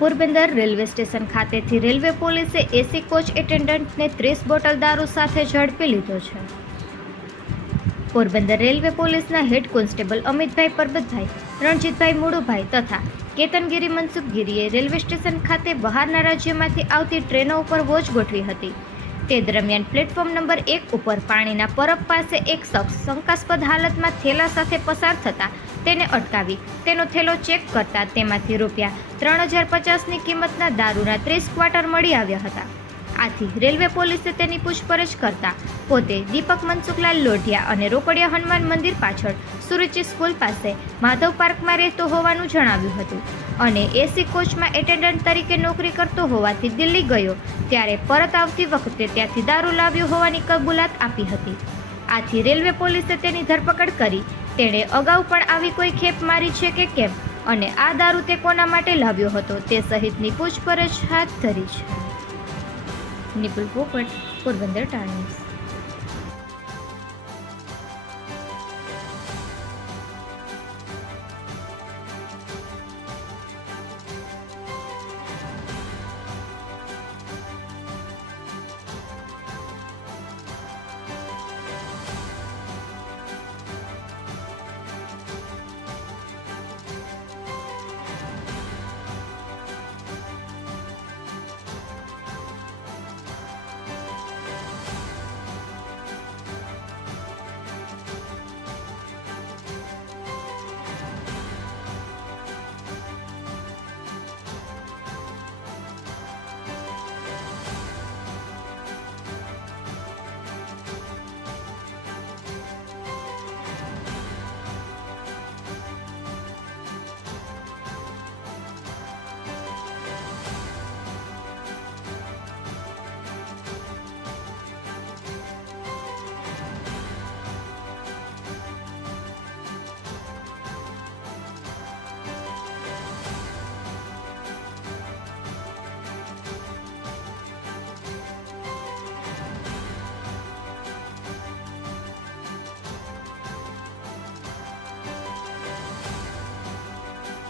Porbandar railway station ખાતેથી railway પોલીસે AC coach એટેન્ડન્ટને 30 bottle દારૂ સાથે ઝડપી લીધો છે. પોરબંદર રેલવે પોલીસના હેડ કોન્સ્ટેબલ અમિતભાઈ પરબતભાઈ, રણજીતભાઈ મુળુભાઈ તથા કેતનગીરી મનસુખગીરીએ રેલવે સ્ટેશન ખાતે બહારના રાજ્યમાંથી આવતી ટ્રેનો ઉપર વોચ ગોઠવી હતી. તે દરમિયાન પ્લેટફોર્મ નંબર 1 ઉપર પાણીના પરબ પાસે એક શખ્સ શંકાસ્પદ હાલતમાં થેલા સાથે પસાર થતા તેને અટકાવી તેનો થેલો ચેક કરતા તેમાંથી ₹3050ની કિંમતના દારૂના 30 ક્વાર્ટર મળી આવ્યા હતા. આથી રેલવે પોલીસે તેની પૂછપરછ કરતા પોતે દીપક મનસુખલાલ લોઢિયા અને રોકડિયા હનુમાન મંદિર પાછળ સુરુચિ સ્કૂલ પાસે માધવ પાર્કમાં રહેતો હોવાનું જણાવ્યું હતું અને એસી કોચમાં એટેન્ડન્ટ તરીકે નોકરી કરતો હોવાથી દિલ્હી ગયો ત્યારે પરત આવતી વખતે ત્યાંથી દારૂ લાવ્યો હોવાની કબૂલાત આપી હતી. આથી રેલવે પોલીસે તેની ધરપકડ કરી તેણે અગાઉ પણ આવી કોઈ ખેપ મારી છે કે કેમ અને આ દારૂ તે કોના માટે લાવ્યો હતો તે સહિતની પૂછપરછ હાથ ધરી છે. નિપુલ પોપટ, પોરબંદર ટાઈમ્સ.